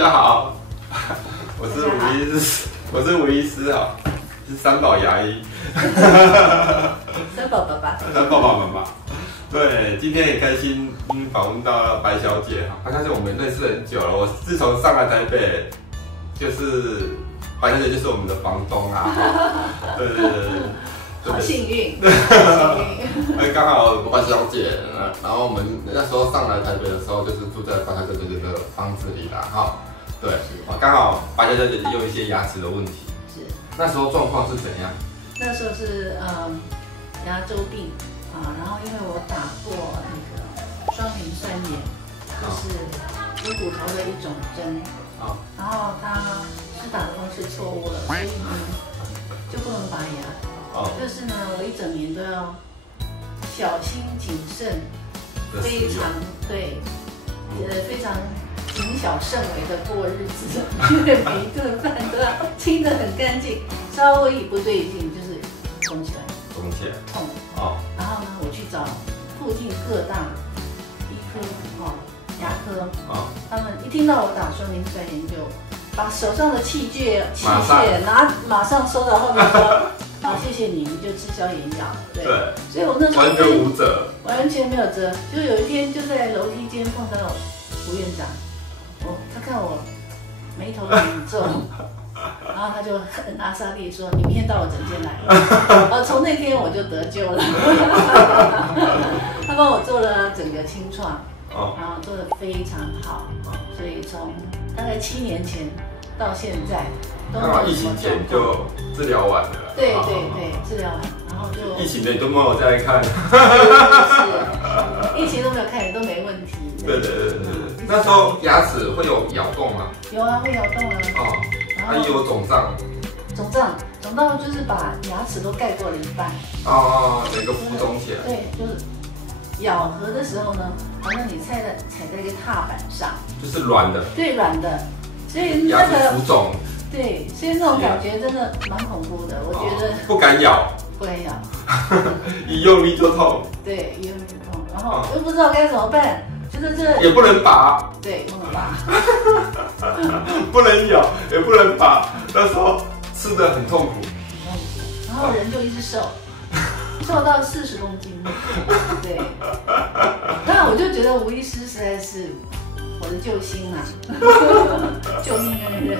家好，我是吴医师啊，是三宝牙医。三宝爸爸。三宝爸爸。对，今天很开心访问到白小姐哈，白小姐我们认识很久了，我自从上来台北，就是白小姐就是我们的房东啊。对，好幸运，刚好白小姐，然后我们那时候上来台北的时候，就是住在白小姐这个房子里啦，哈。对，刚好白小姐也有一些牙齿的问题。是。那时候状况是怎样？那时候是牙周病啊，然后因为我打过那个双磷酸盐，就是补骨头的一种针，然后它是打的方式错误了，所以呢就不能拔牙。就是呢，我一整年都要小心谨慎，非常对，非常谨小慎微的过日子，因为每一顿饭都要清得很干净，稍微一不对劲就是肿起来，痛。然后呢，我去找附近各大医科牙科，他们一听到我打双磷酸盐，就把手上的器械马上收到后面说。好，谢谢你，你就吃消炎药。对，所以我那时候完全无辙，完全没有辙。就有一天就在楼梯间碰到吴院长，他看我眉头很重，然后他就很阿莎力说：“你明天到我诊间来。”从那天我就得救了。他帮我做了整个清创，然后做得非常好，所以从大概7年前到现在。刚好疫情前就治疗完了。对，治疗完，然后就疫情的都没有再看。是，疫情都没有看也都没问题。对。那时候牙齿会有咬动吗？有啊，会咬动啊。然后有肿胀。肿到就是把牙齿都盖过了一半。整个浮肿起来。对，就是咬合的时候呢，好像你踩在一个踏板上。就是软的。对，软的，所以牙齿浮肿。对，所以那种感觉真的蛮恐怖的，我觉得不敢咬，一用力就痛。对，一用力就痛，然后又不知道该怎么办，就是这也不能拔，对，不能拔，不能咬，也不能拔，那时候吃得很痛苦，然后人就一直瘦到40公斤，对，那我就觉得吴医师实在是。我的救星啊！救命恩人。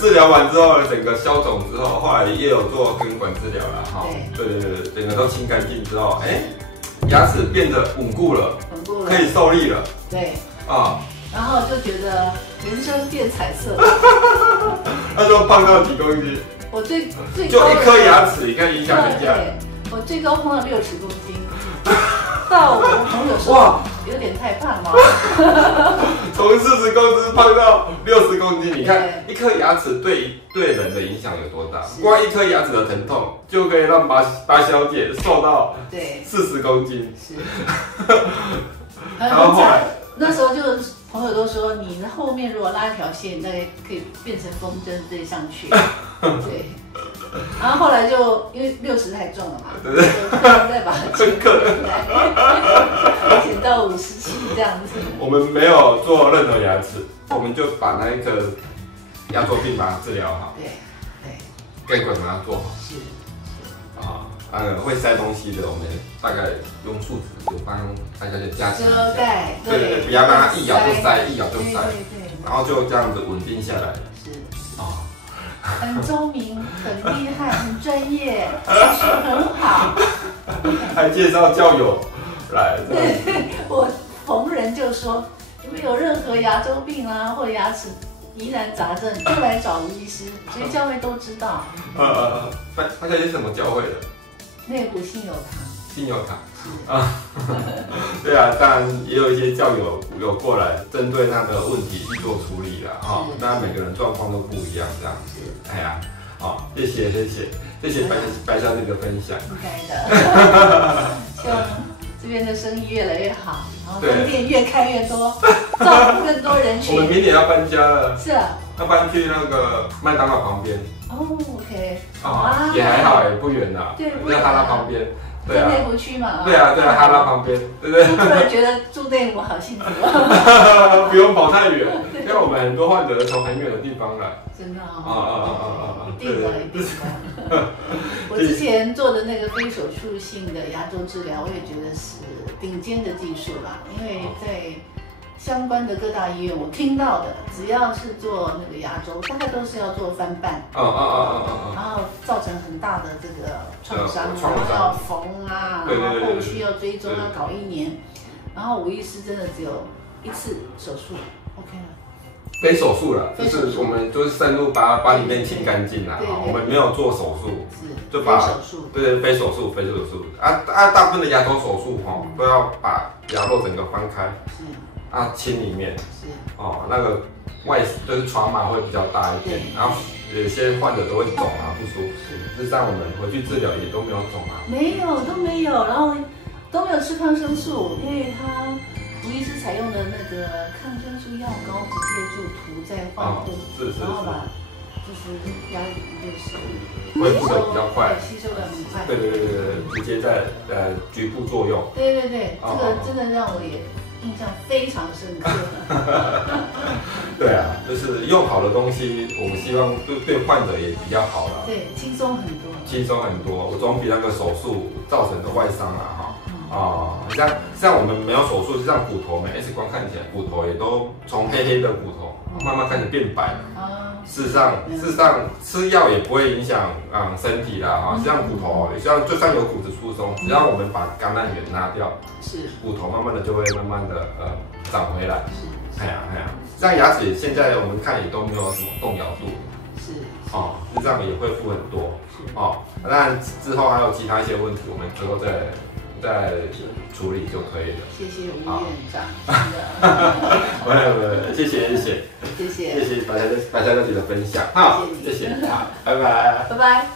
治疗完之后，整个消肿之后，后来也有做根管治疗了哈。对，整个都清干净之后，牙齿变得稳固了，可以受力了。对。然后就觉得人生变彩色。那时候胖到几公斤？我最就一颗牙齿，你看影响人家。我最高碰到60公斤。到我朋友说有点太胖了，从40公斤胖到60公斤，你看一颗牙齿对人的影响有多大？光一颗牙齿的疼痛就可以让白小姐瘦到40公斤。是，然后后来那时候就朋友都说，你的后面如果拉一条线，大概可以变成风筝对上去。对。然后后来就因为60太重了嘛，就再把它减回来，减到57这样子。我们没有做任何牙齿，我们就把那个牙周病把它治疗好。对，根管把它做好。是。会塞东西的，我们大概用树脂就帮大家就加强遮盖。对，不要让它一咬就塞，然后就这样子稳定下来。很聪明，很厉害，很专业，技术很好，还介绍教友来。对，我逢人就说，你们有任何牙周病啊，或者牙齿疑难杂症，就来找吴医师，所以教会都知道。大家是什么教会的？内湖信友堂。信友堂。对啊，当然也有一些教友有过来针对他的问题去做处理啦，当然每个人状况都不一样，这样子。谢谢白小姐的分享。应该的。希望这边的生意越来越好，然后分店越开越多，照顾更多人群。我们明年要搬家了。是啊。要搬去那个麦当劳旁边。OK。也还好，也不远啦。对，在哈拉旁边。在内湖区嘛。对啊，哈拉旁边，对不对？突然觉得住内湖好幸福。不用跑太远，因像我们很多患者都从很远的地方来。真的哦。一定的，一定的。我之前做的那个非手术性的牙周治疗，我也觉得是顶尖的技术啦，因为在相关的各大医院，我听到的只要是做那个牙周，大概都是要做翻瓣，然后造成很大的这个创伤，然后要缝啊，然后后续要追踪，要搞1年，然后吴医师真的只有1次手术 ，OK 了。非手术了，就是我们就是深入把里面清干净啦，我们没有做手术，就把对非手术大部分的牙周手术都要把牙肉整个翻开。清里面那个就是床麻会比较大一点，然后有些患者都会肿啊不舒服，事实上我们回去治疗也都没有肿啊，都没有，然后都没有吃抗生素，因为他吴医师采用的那个抗生素药膏直接就涂在患部，然后把就是牙就是恢复的比较快，吸收的很快，对，直接在局部作用，对，这个真的让我也印象非常深刻。对啊，就是用好的东西，我们希望对患者也比较好啦。对，轻松很多。我总比那个手术造成的外伤像我们没有手术，就像骨头X 光看起来骨头也都从黑黑的骨头慢慢开始变白了。事实上吃药也不会影响身体啦像骨头就算有骨质疏松，只要我们把感染源拿掉，骨头慢慢的就会慢慢的长回来。像牙齿现在我们看也都没有什么动摇度，事实上也恢复很多。当然之后还有其他一些问题，我们之后再处理就可以了。谢谢吴院长。谢谢白小姐的分享。谢谢，好，拜拜。